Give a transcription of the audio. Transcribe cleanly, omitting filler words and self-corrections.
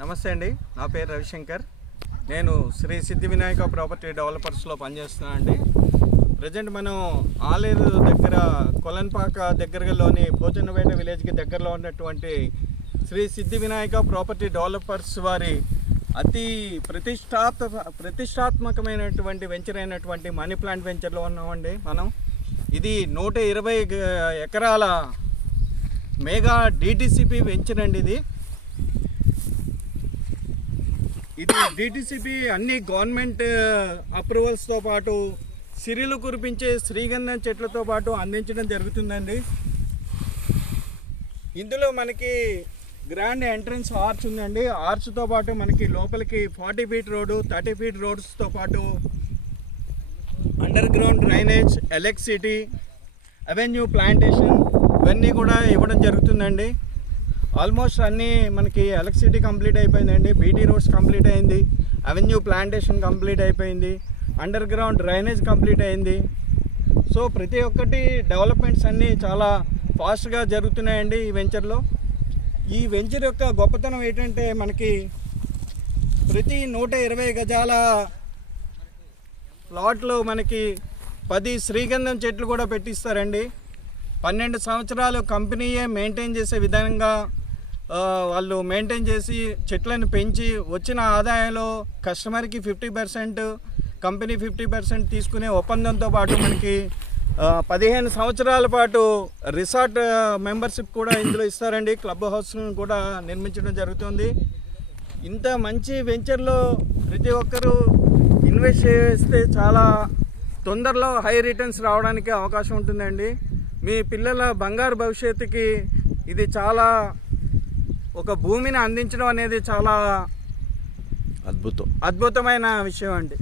నమస్తే అండి, నా పేరు రవిశంకర్. నేను శ్రీ సిద్ధి వినాయక ప్రాపర్టీ డెవలపర్స్లో పనిచేస్తున్నాను అండి. ప్రజెంట్ మనం ఆలేరు దగ్గర కొలన్పాక దగ్గరలోని పోచన్నపేట విలేజ్కి దగ్గరలో ఉన్నటువంటి శ్రీ సిద్ధి వినాయక ప్రాపర్టీ డెవలపర్స్ వారి అతి ప్రతిష్టాత్మకమైనటువంటి వెంచర్ అయినటువంటి మనీ ప్లాంట్ వెంచర్లో ఉన్నామండి మనం. ఇది 120 ఎకరాల మెగా డిటిసిపి వెంచర్ అండి. ఇది డిటిసిపి అన్ని గవర్నమెంట్ అప్రూవల్స్తో పాటు సిరిలు కురిపించే శ్రీగంధం చెట్లతో పాటు అందించడం జరుగుతుందండి. ఇందులో మనకి గ్రాండ్ ఎంట్రన్స్ ఆర్చ్ ఉందండి. ఆర్చ్తో పాటు మనకి లోపలికి 40 ఫీట్ రోడ్డు, 30 ఫీట్ రోడ్స్తో పాటు under ground drainage, electricity, avenue plantation ఇవన్నీ కూడా ఇవ్వడం జరుగుతుందండి. ఆల్మోస్ట్ అన్నీ మనకి ఎలక్ట్రిసిటీ కంప్లీట్ అయిపోయిందండి, బీటీ రోడ్స్ కంప్లీట్ అయింది, అవెన్యూ ప్లాంటేషన్ కంప్లీట్ అయిపోయింది, అండర్ గ్రౌండ్ డ్రైనేజ్ కంప్లీట్ అయింది. సో ప్రతి ఒక్కటి డెవలప్మెంట్స్ అన్నీ చాలా ఫాస్ట్గా జరుగుతున్నాయండి ఈ వెంచర్లో. ఈ వెంచర్ యొక్క గొప్పతనం ఏంటంటే మనకి ప్రతి 120 గజాల ప్లాట్లో మనకి 10 శ్రీగంధం చెట్లు కూడా పెట్టిస్తారండి. 12 సంవత్సరాలు కంపెనీయే మెయింటైన్ చేసే విధంగా వాళ్ళు మెయింటైన్ చేసి చెట్లను పెంచి వచ్చిన ఆదాయంలో కస్టమర్కి 50%, కంపెనీ 50% తీసుకునే ఒప్పందంతో పాటు మనకి 15 సంవత్సరాల పాటు రిసార్ట్ మెంబర్షిప్ కూడా ఇందులో ఇస్తారండి. క్లబ్ హౌస్ కూడా నిర్మించడం జరుగుతుంది. ఇంత మంచి వెంచర్లో ప్రతి ఒక్కరూ ఇన్వెస్ట్ చేస్తే చాలా తొందరలో హై రిటర్న్స్ రావడానికి అవకాశం ఉంటుందండి. మీ పిల్లల బంగారు భవిష్యత్తుకి ఇది చాలా ఒక భూమిని అందించడం అనేది చాలా అద్భుతమైన విషయం అండి.